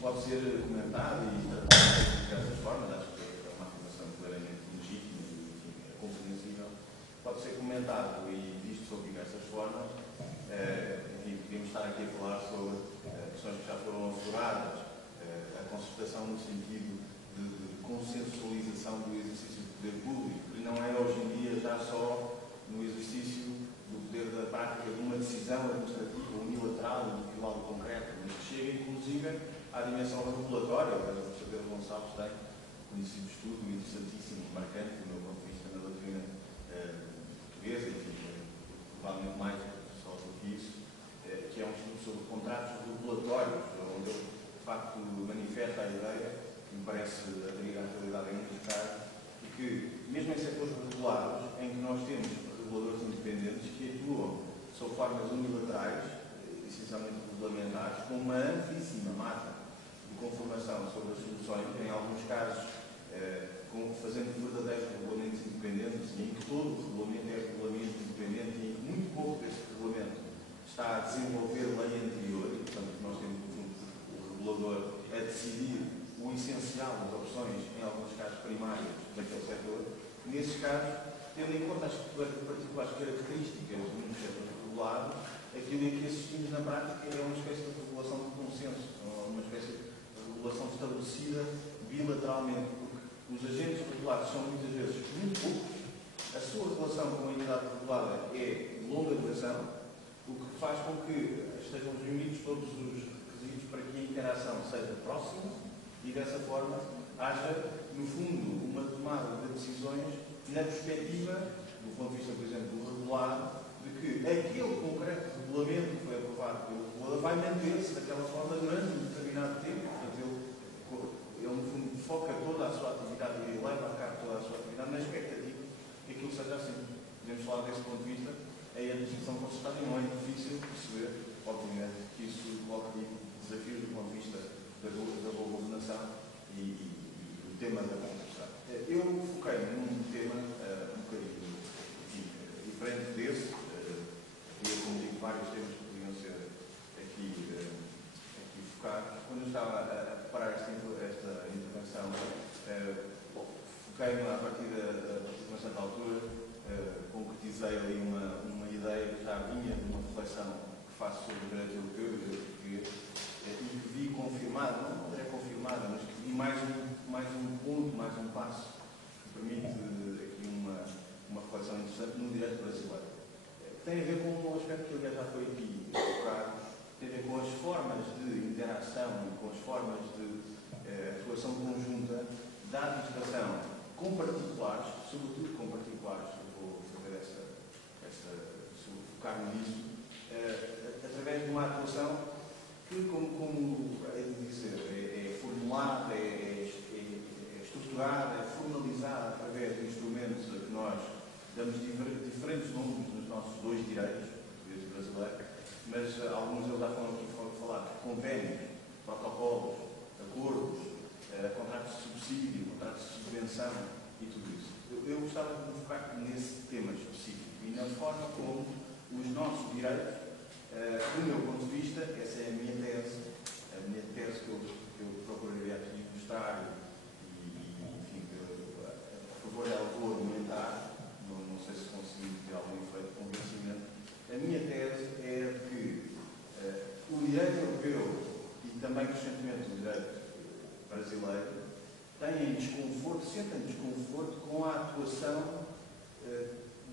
pode ser comentado e tratado de diversas formas, acho que é uma afirmação claramente legítima e, enfim, compreensível. Pode ser comentado e visto sob diversas formas. Enfim, podemos estar aqui a falar sobre questões que já foram afloradas, a concertação no sentido de consensualização do exercício do poder público, que não é hoje em dia já só no exercício do poder da prática de uma decisão administrativa unilateral, individual e concreta, mas que chega inclusive à dimensão regulatória. O professor Gonçalves tem conhecido estudo interessantíssimo, marcante, do meu ponto de vista, na doutrina portuguesa, enfim, provavelmente mais só do que isso, que é um estudo sobre contratos regulatórios, onde ele, de facto, manifesta a ideia, que me parece aderir à realidade em muitos casos, e que, mesmo em setores regulados, em que nós temos reguladores independentes que atuam sob formas unilaterais, essencialmente regulamentares, com uma amplíssima margem de conformação sobre as soluções, em alguns casos fazendo verdadeiros regulamentos independentes, e em que todo o regulamento é regulamento independente e em que muito pouco desse regulamento está a desenvolver lei anterior, e portanto nós temos o regulador a decidir o essencial das opções, em alguns casos primários, daquele setor. Nesses casos, tendo em conta as particulares características de um setor regulado, aquilo em que assistimos na prática é uma espécie de regulação de consenso, uma espécie de regulação estabelecida bilateralmente, porque os agentes regulados são muitas vezes muito poucos, a sua relação com a entidade regulada é de longa duração, o que faz com que estejam reunidos todos os requisitos para que a interação seja próxima e dessa forma haja, no fundo, uma tomada de decisões na perspectiva, do ponto de vista, por exemplo, do regulado, de que aquele concreto regulamento que foi aprovado pelo regulador vai manter-se daquela forma durante um determinado tempo. Portanto, ele, no fundo, foca toda a sua atividade e leva a cabo toda a sua atividade na expectativa que aquilo seja assim. Podemos falar desse ponto de vista. A administração concertada não é difícil perceber, obviamente, que isso coloca desafios do ponto de vista da boa governação e do tema da concursão. Eu foquei-me num tema um bocadinho diferente desse, e como digo, vários temas que podiam ser aqui focados. Quando eu estava a preparar esta intervenção, foquei-me a partir de uma certa altura, concretizei ali uma ideia que já vinha de uma reflexão que faço sobre o direito europeu e o direito português, e que vi confirmado, não é confirmada, mas que vi mais um ponto, mais um passo, que permite aqui uma reflexão interessante no direito brasileiro. Tem a ver com um aspecto que já foi aqui tocado, tem a ver com as formas de interação e com as formas de atuação conjunta da administração com particulares, sobretudo com particulares, vou fazer focar-me nisso, através de uma atuação que, como é de dizer, é formulada, é estruturada, é formalizada através de instrumentos a que nós damos diferentes nomes nos nossos dois direitos, português e brasileiro, mas alguns deles já foram aqui falados: convênios, protocolos, acordos, contratos de subsídio, contratos de subvenção e tudo isso. Eu gostava de focar nesse tema específico e na forma como os nossos direitos, do meu ponto de vista, essa é a minha tese que eu procuraria aqui mostrar e enfim, por favor, dela vou argumentar, não sei se consegui ter algum efeito de convencimento. A minha tese é que o direito europeu e também, recentemente, o direito brasileiro têm desconforto, sentem desconforto com a atuação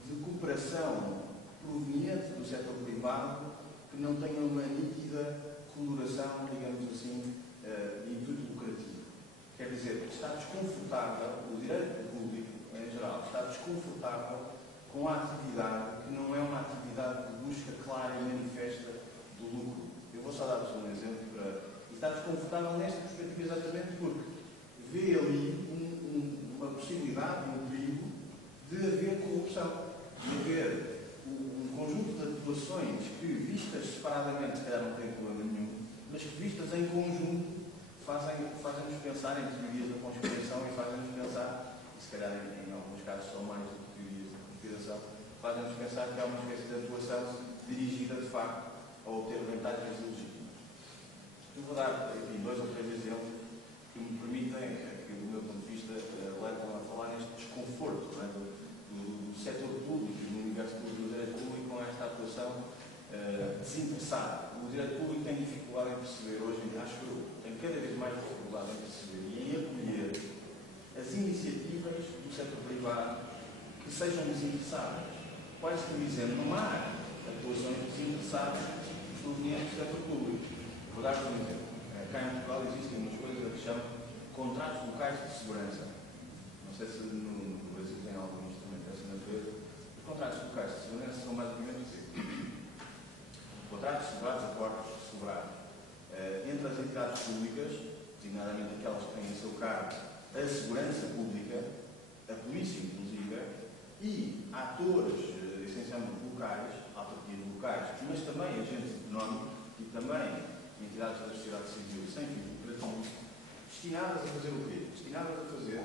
de cooperação proveniente do setor privado que não tenha uma nítida coloração, digamos assim, de intuito lucrativo. Quer dizer, está desconfortável, o direito público, em geral, está desconfortável com a atividade que não é uma atividade de busca clara e manifesta do lucro. Eu vou só dar-vos um exemplo e está desconfortável nesta perspectiva exatamente porque vê ali uma possibilidade, um perigo de haver corrupção, de haver um conjunto de atuações que, vistas separadamente, se calhar não têm problema nenhum, mas que, vistas em conjunto, fazem-nos pensar em teorias da conspiração e fazem-nos pensar, e se calhar em alguns casos são mais do que teorias da conspiração, fazem-nos pensar que há uma espécie de atuação dirigida, de facto, a obter vantagens ilegítimas. Eu vou dar aqui 2 ou 3 exemplos desinteressado. O direito público tem dificuldade em perceber hoje em dia, acho que eu tenho cada vez mais dificuldade em perceber e em acolher as iniciativas do setor privado que sejam desinteressadas. Quase que dizendo, não há atuações desinteressadas provenientes do setor público. Vou dar um exemplo. Cá em Portugal existem umas coisas que se chamam contratos locais de segurança. Não sei se no Brasil tem algum instrumento dessa natureza. Os contratos locais de segurança são basicamente assim. Contratos celebrados, acordos celebrados entre as entidades públicas, designadamente aquelas que têm em seu cargo a segurança pública, a polícia inclusive, e atores essencialmente locais, autarquias locais, mas também agentes económicos e também entidades da sociedade civil sem fins lucrativos, destinadas a fazer o quê? Destinadas a fazer,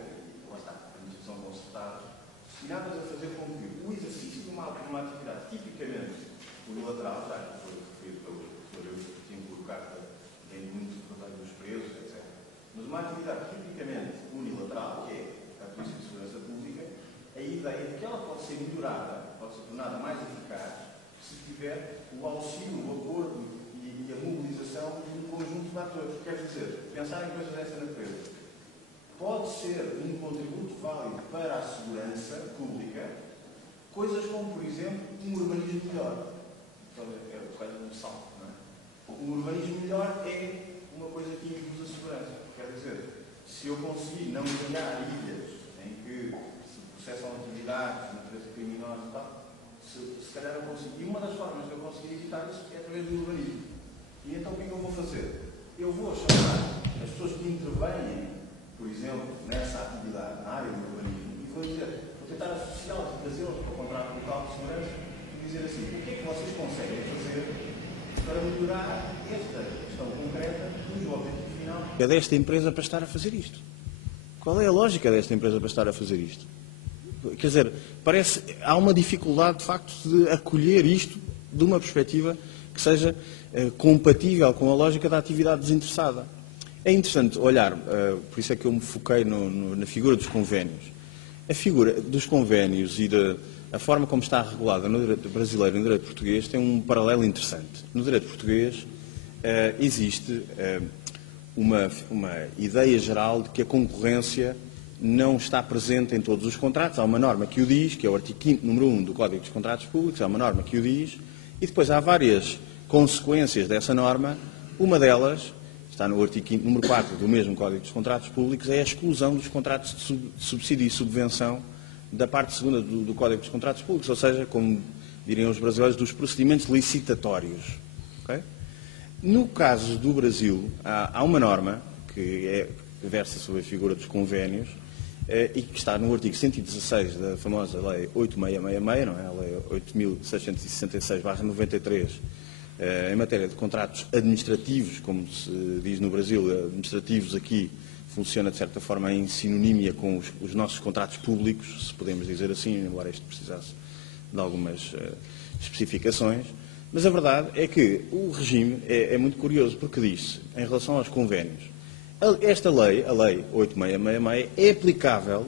lá está, a administração concertada, destinadas a fazer com que o exercício de uma atividade tipicamente unilateral, já que foi referido pelo Sr. Eu, que tinha colocado em muitos relatórios dos presos, etc. Mas uma atividade tipicamente unilateral, que é a Polícia de Segurança Pública, a ideia de que ela pode ser melhorada, pode ser tornada mais eficaz, se tiver o auxílio, o acordo e a mobilização de um conjunto de atores. Quer dizer, pensar em coisas dessa natureza pode ser um contributo válido para a segurança pública, coisas como, por exemplo, um urbanismo melhor. É quase um salto, não é? Um urbanismo melhor é uma coisa que induz a segurança. Quer dizer, se eu conseguir não criar ilhas em que se processam atividades de natureza criminosa e tal, se calhar eu consigo. E uma das formas de eu conseguir evitar isso é através do urbanismo. E então o que é que eu vou fazer? Eu vou chamar as pessoas que intervêm, por exemplo, nessa atividade, na área do urbanismo, e vou tentar associá-los, trazê-los para o contrato local de segurança e dizer assim, o que é que vocês conseguem fazer para melhorar esta questão concreta cujo objetivo final é desta empresa para estar a fazer isto? Qual é a lógica desta empresa para estar a fazer isto? Quer dizer, há uma dificuldade, de facto, de acolher isto de uma perspectiva que seja compatível com a lógica da atividade desinteressada. É interessante olhar, por isso é que eu me foquei na figura dos convénios. A figura dos convénios e a forma como está regulada no direito brasileiro e no direito português tem um paralelo interessante. No direito português existe uma ideia geral de que a concorrência não está presente em todos os contratos. Há uma norma que o diz, que é o artigo 5º, número 1 do Código dos Contratos Públicos, há uma norma que o diz, e depois há várias consequências dessa norma. Uma delas, está no artigo 5º, número 4 do mesmo Código dos Contratos Públicos, é a exclusão dos contratos de subsídio e subvenção da parte segunda do Código dos Contratos Públicos, ou seja, como diriam os brasileiros, dos procedimentos licitatórios. Okay? No caso do Brasil, há uma norma que versa sobre a figura dos convénios e que está no artigo 116 da famosa Lei 8666, não é? A Lei 8.666/93, em matéria de contratos administrativos, como se diz no Brasil, administrativos aqui funciona de certa forma em sinonímia com os nossos contratos públicos, se podemos dizer assim, embora isto precisasse de algumas especificações. Mas a verdade é que o regime é muito curioso, porque diz, em relação aos convénios, esta lei, a Lei 8666, é aplicável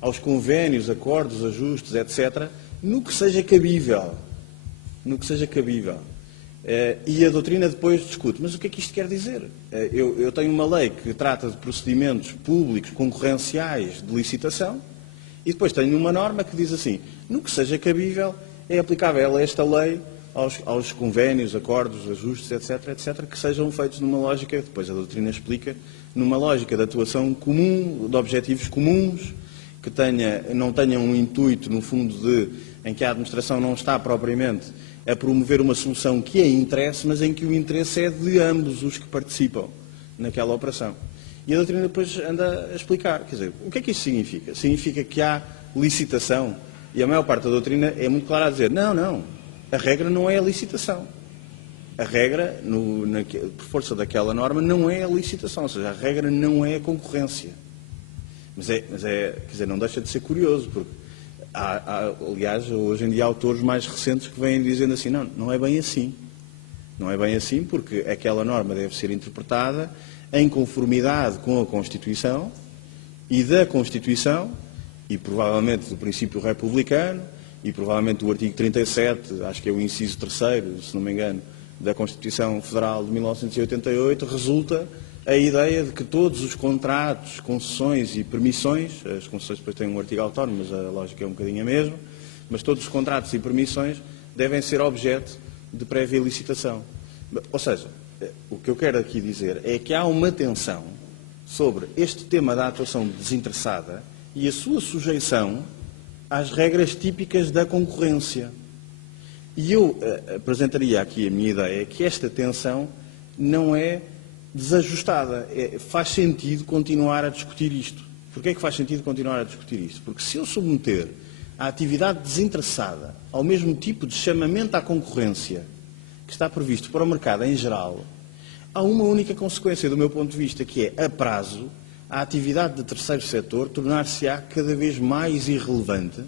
aos convénios, acordos, ajustes, etc., no que seja cabível. No que seja cabível. E a doutrina depois discute. Mas o que é que isto quer dizer? Eu tenho uma lei que trata de procedimentos públicos concorrenciais de licitação e depois tenho uma norma que diz assim, no que seja cabível, é aplicável esta lei aos convénios, acordos, ajustes, etc., etc., que sejam feitos numa lógica, depois a doutrina explica, numa lógica de atuação comum, de objetivos comuns, que não tenham um intuito, no fundo, em que a administração não está propriamente a promover uma solução que é interesse, mas em que o interesse é de ambos os que participam naquela operação. E a doutrina depois anda a explicar. Quer dizer, o que é que isto significa? Significa que há licitação. E a maior parte da doutrina é muito clara a dizer, não, a regra não é a licitação. A regra, por força daquela norma, não é a licitação, ou seja, a regra não é a concorrência. Mas quer dizer, não deixa de ser curioso, porque aliás, hoje em dia há autores mais recentes que vêm dizendo assim, não é bem assim. Não é bem assim porque aquela norma deve ser interpretada em conformidade com a Constituição e da Constituição e provavelmente do princípio republicano e provavelmente do artigo 37, acho que é o inciso 3º, se não me engano, da Constituição Federal de 1988, resulta a ideia de que todos os contratos, concessões e permissões, as concessões depois têm um artigo autónomo, mas a lógica é um bocadinho a mesma, mas todos os contratos e permissões devem ser objeto de prévia licitação. Ou seja, o que eu quero aqui dizer é que há uma tensão sobre este tema da atuação desinteressada e a sua sujeição às regras típicas da concorrência. E eu apresentaria aqui a minha ideia que esta tensão não é desajustada. Faz sentido continuar a discutir isto. Porquê é que faz sentido continuar a discutir isto? Porque se eu submeter a atividade desinteressada ao mesmo tipo de chamamento à concorrência que está previsto para o mercado em geral, há uma única consequência do meu ponto de vista, que é, a prazo, a atividade de terceiro setor tornar-se-á cada vez mais irrelevante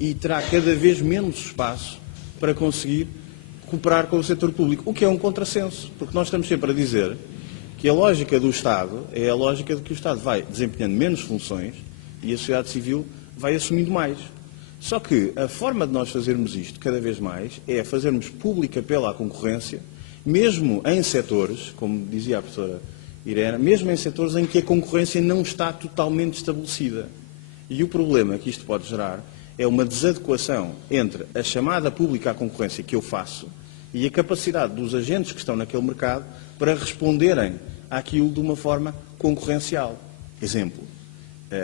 e terá cada vez menos espaço para conseguir cooperar com o setor público, o que é um contrassenso, porque nós estamos sempre a dizer que a lógica do Estado é a lógica de que o Estado vai desempenhando menos funções e a sociedade civil vai assumindo mais. Só que a forma de nós fazermos isto cada vez mais é fazermos pública pela concorrência, mesmo em setores, como dizia a professora Irene, mesmo em setores em que a concorrência não está totalmente estabelecida. E o problema que isto pode gerar é uma desadequação entre a chamada pública à concorrência que eu faço e a capacidade dos agentes que estão naquele mercado para responderem àquilo de uma forma concorrencial. Exemplo,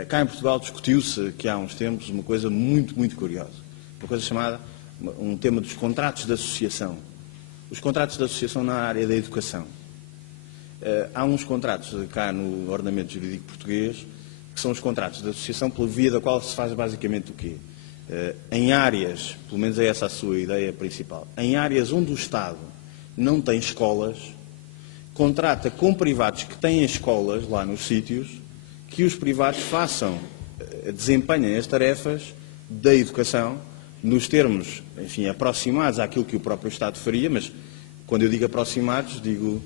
cá em Portugal discutiu-se que há uns tempos uma coisa muito, muito curiosa. Uma coisa chamada, um tema dos contratos de associação. Os contratos de associação na área da educação. Há uns contratos cá no ordenamento jurídico português que são os contratos de associação pela via da qual se faz basicamente o quê? Em áreas, pelo menos é essa a sua ideia principal, em áreas onde o Estado não tem escolas, contrata com privados que têm escolas lá nos sítios, que os privados desempenhem as tarefas da educação nos termos, enfim, aproximados àquilo que o próprio Estado faria, mas quando eu digo aproximados, digo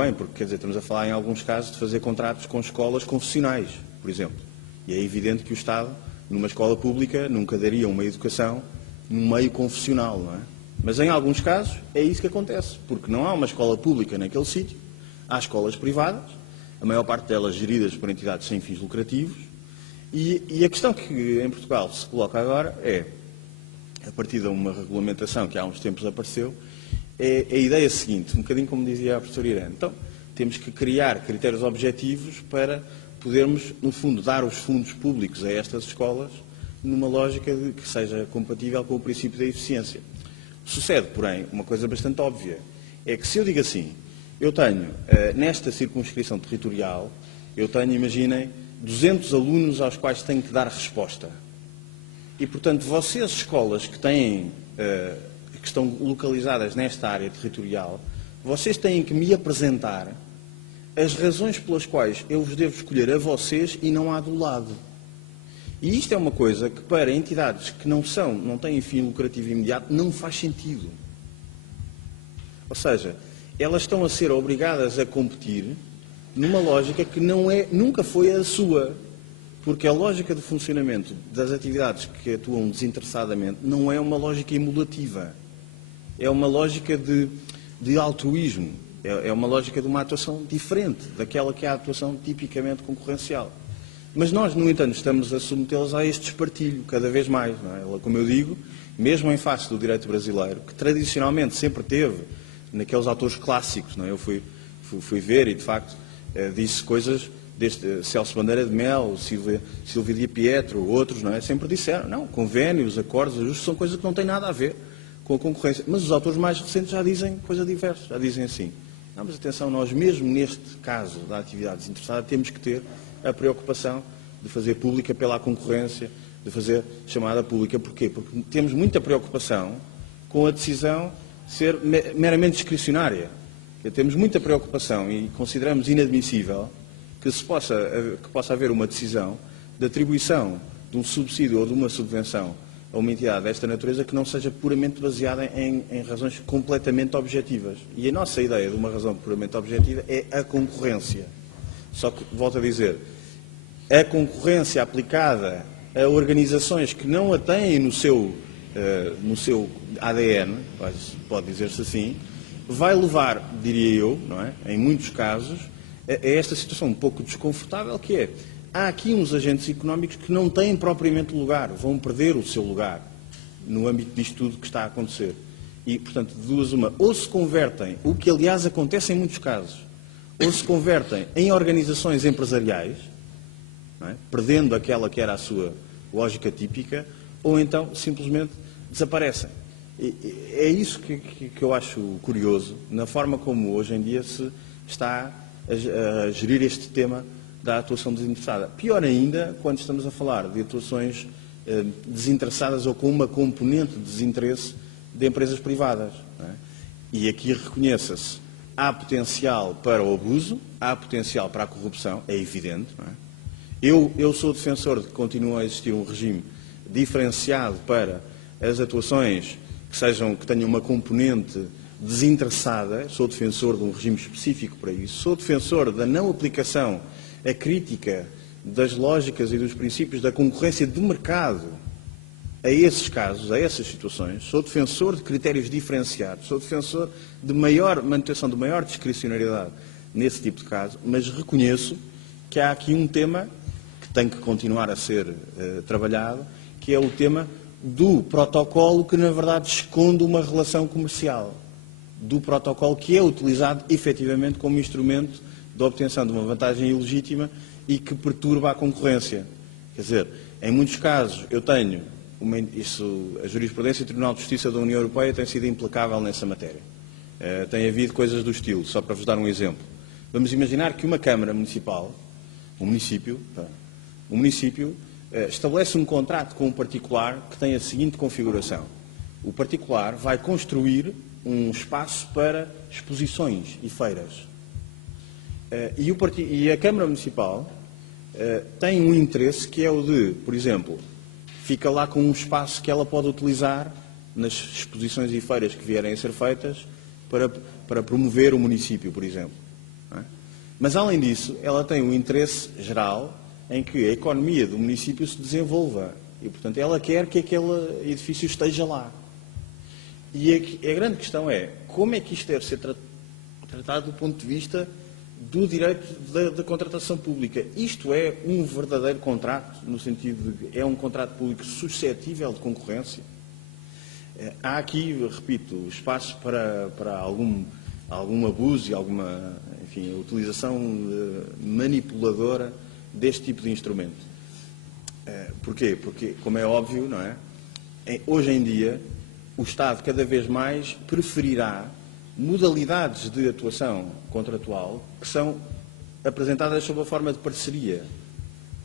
bem, porque quer dizer, estamos a falar em alguns casos de fazer contratos com escolas confessionais, por exemplo. E é evidente que o Estado, numa escola pública, nunca daria uma educação no meio confessional, não é? Mas em alguns casos é isso que acontece, porque não há uma escola pública naquele sítio, há escolas privadas, a maior parte delas geridas por entidades sem fins lucrativos, e a questão que em Portugal se coloca agora é, a partir de uma regulamentação que há uns tempos apareceu, é a ideia seguinte, um bocadinho como dizia a professora Irene. Então, temos que criar critérios objetivos para podermos, no fundo, dar os fundos públicos a estas escolas numa lógica de que seja compatível com o princípio da eficiência. Sucede, porém, uma coisa bastante óbvia, é que se eu digo assim, eu tenho, nesta circunscrição territorial, eu tenho, imaginem, 200 alunos aos quais tenho que dar resposta. E, portanto, vocês, escolas que têm, que estão localizadas nesta área territorial, vocês têm que me apresentar as razões pelas quais eu vos devo escolher a vocês e não à do lado. E isto é uma coisa que, para entidades que não têm fim lucrativo imediato, não faz sentido. Ou seja, elas estão a ser obrigadas a competir numa lógica que nunca foi a sua. Porque a lógica de funcionamento das atividades que atuam desinteressadamente não é uma lógica emulativa. É uma lógica de altruísmo. É uma lógica de uma atuação diferente daquela que é a atuação tipicamente concorrencial. Mas nós, no entanto, estamos a submetê-las a este espartilho cada vez mais. Não é? Ela, como eu digo, mesmo em face do direito brasileiro, que tradicionalmente sempre teve naqueles autores clássicos, não é? Eu fui ver e, de facto, disse coisas desde Celso Bandeira de Mel, Silvia Di Pietro, outros, não é? Sempre disseram, não, convénios, acordos, ajustes, são coisas que não têm nada a ver com a concorrência. Mas os autores mais recentes já dizem coisa diversa, já dizem assim. Não, mas atenção, nós mesmo neste caso da atividade desinteressada temos que ter a preocupação de fazer pública pela concorrência, de fazer chamada pública. Porquê? Porque temos muita preocupação com a decisão ser meramente discricionária. Temos muita preocupação e consideramos inadmissível que possa haver uma decisão de atribuição de um subsídio ou de uma subvenção a uma entidade desta natureza que não seja puramente baseada em razões completamente objetivas. E a nossa ideia de uma razão puramente objetiva é a concorrência. Só que, volto a dizer, a concorrência aplicada a organizações que não a têm no seu ADN, pode dizer-se assim, vai levar, diria eu, não é, em muitos casos, a esta situação um pouco desconfortável, que é, há aqui uns agentes económicos que não têm propriamente lugar, vão perder o seu lugar no âmbito disto tudo que está a acontecer. E, portanto, de duas uma, ou se convertem, o que aliás acontece em muitos casos, ou se convertem em organizações empresariais, não é, perdendo aquela que era a sua lógica típica, ou então simplesmente desaparecem. É isso que eu acho curioso, na forma como hoje em dia se está a gerir este tema da atuação desinteressada. Pior ainda, quando estamos a falar de atuações desinteressadas ou com uma componente de desinteresse de empresas privadas. Não é? E aqui reconheça-se, há potencial para o abuso, há potencial para a corrupção, é evidente. Não é? Eu sou defensor de que continue a existir um regime diferenciado para as atuações que tenham uma componente desinteressada, sou defensor de um regime específico para isso, sou defensor da não aplicação a crítica das lógicas e dos princípios da concorrência de mercado a esses casos, a essas situações, sou defensor de critérios diferenciados, sou defensor de manutenção de maior discricionariedade nesse tipo de caso, mas reconheço que há aqui um tema que tem que continuar a ser trabalhado, que é o tema do protocolo que, na verdade, esconde uma relação comercial, do protocolo que é utilizado, efetivamente, como instrumento de obtenção de uma vantagem ilegítima e que perturba a concorrência. Quer dizer, em muitos casos, eu tenho, a jurisprudência do Tribunal de Justiça da União Europeia tem sido implacável nessa matéria. Tem havido coisas do estilo, só para vos dar um exemplo. Vamos imaginar que uma Câmara Municipal, um município, estabelece um contrato com um particular que tem a seguinte configuração. O particular vai construir um espaço para exposições e feiras. E a Câmara Municipal tem um interesse que é o de, por exemplo, fica lá com um espaço que ela pode utilizar nas exposições e feiras que vierem a ser feitas para promover o município, por exemplo. Não é? Mas, além disso, ela tem um interesse geral em que a economia do município se desenvolva. E, portanto, ela quer que aquele edifício esteja lá. E a grande questão é, como é que isto deve ser tratado do ponto de vista do direito da contratação pública? Isto é um verdadeiro contrato, no sentido de que é um contrato público suscetível de concorrência? Há aqui, repito, espaço para algum abuso e alguma, enfim, utilização manipuladora deste tipo de instrumento. Porquê? Porque, como é óbvio, não é? Hoje em dia, o Estado cada vez mais preferirá modalidades de atuação contratual que são apresentadas sob a forma de parceria,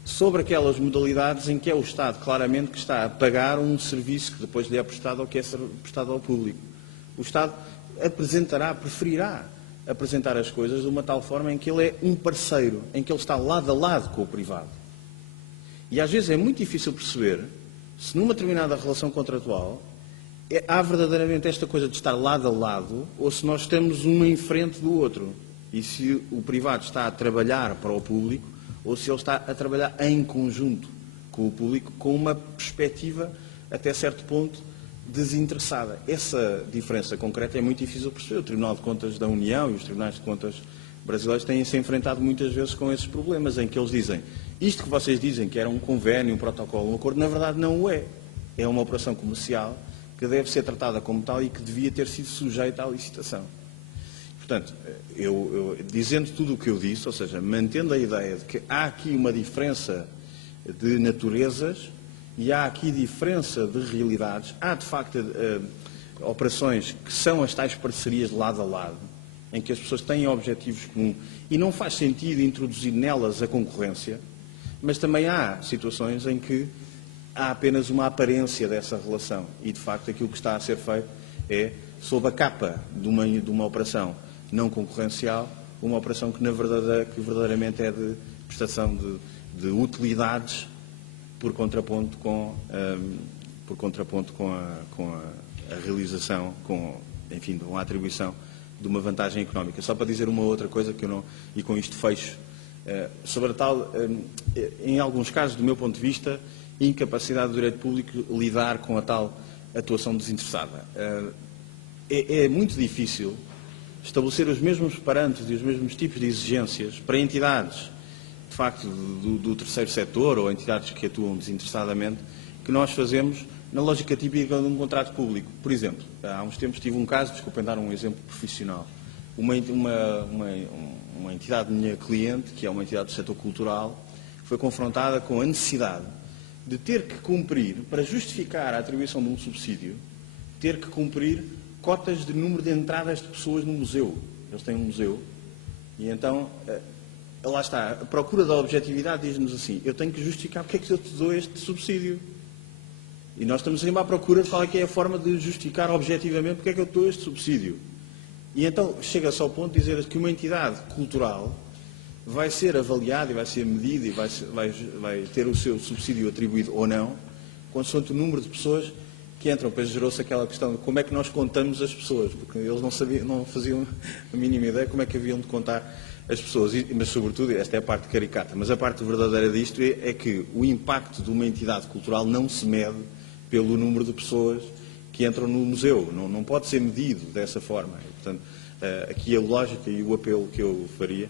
sobre aquelas modalidades em que é o Estado claramente que está a pagar um serviço que depois lhe é prestado ou que é prestado ao público. O Estado preferirá apresentar as coisas de uma tal forma em que ele é um parceiro, em que ele está lado a lado com o privado. E às vezes é muito difícil perceber se numa determinada relação contratual há verdadeiramente esta coisa de estar lado a lado ou se nós estamos um em frente do outro. E se o privado está a trabalhar para o público ou se ele está a trabalhar em conjunto com o público com uma perspectiva, até certo ponto, desinteressada. Essa diferença concreta é muito difícil de perceber. O Tribunal de Contas da União e os Tribunais de Contas brasileiros têm-se enfrentado muitas vezes com esses problemas, em que eles dizem isto que vocês dizem que era um convênio, um protocolo, um acordo, na verdade não o é. É uma operação comercial que deve ser tratada como tal e que devia ter sido sujeita à licitação. Portanto, dizendo tudo o que eu disse, ou seja, mantendo a ideia de que há aqui uma diferença de naturezas e há aqui diferença de realidades, há de facto operações que são as tais parcerias de lado a lado, em que as pessoas têm objetivos comuns e não faz sentido introduzir nelas a concorrência, mas também há situações em que há apenas uma aparência dessa relação e, de facto, aquilo que está a ser feito é, sob a capa de uma operação não concorrencial, uma operação que verdadeiramente é de prestação de utilidades por contraponto com a realização, enfim, uma atribuição de uma vantagem económica. Só para dizer uma outra coisa que eu não, e com isto fecho, sobre a tal, em alguns casos, do meu ponto de vista, incapacidade do direito público lidar com a tal atuação desinteressada. É muito difícil estabelecer os mesmos parâmetros e os mesmos tipos de exigências para entidades, de facto, do terceiro setor ou entidades que atuam desinteressadamente, que nós fazemos na lógica típica de um contrato público. Por exemplo, há uns tempos tive um caso, desculpem dar um exemplo profissional, uma entidade minha cliente, que é uma entidade do setor cultural, foi confrontada com a necessidade de ter que cumprir, para justificar a atribuição de um subsídio, ter que cumprir cotas de número de entradas de pessoas no museu. Eles têm um museu e então, lá está, a procura da objetividade diz-nos assim, eu tenho que justificar porque é que eu te dou este subsídio. E nós estamos sempre à procura de qual é que é a forma de justificar objetivamente porque é que eu te dou este subsídio. E então chega-se ao ponto de dizer que uma entidade cultural vai ser avaliada e vai ser medida e vai ter o seu subsídio atribuído ou não, consoante o número de pessoas que entram. Depois gerou-se aquela questão de como é que nós contamos as pessoas, porque eles não faziam a mínima ideia como é que haviam de contar as pessoas. Mas, sobretudo, esta é a parte caricata, mas a parte verdadeira disto é que o impacto de uma entidade cultural não se mede pelo número de pessoas que entram no museu. Não pode ser medido dessa forma. E, portanto, aqui a lógica e o apelo que eu faria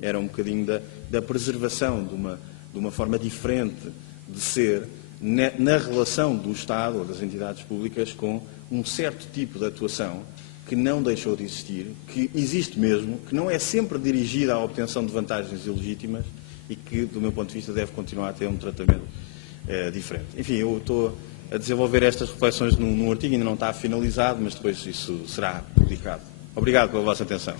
era um bocadinho da preservação de uma forma diferente de ser na relação do Estado ou das entidades públicas com um certo tipo de atuação que não deixou de existir, que existe mesmo, que não é sempre dirigida à obtenção de vantagens ilegítimas e que, do meu ponto de vista, deve continuar a ter um tratamento diferente. Enfim, eu estou a desenvolver estas reflexões num artigo, ainda não está finalizado, mas depois isso será publicado. Obrigado pela vossa atenção.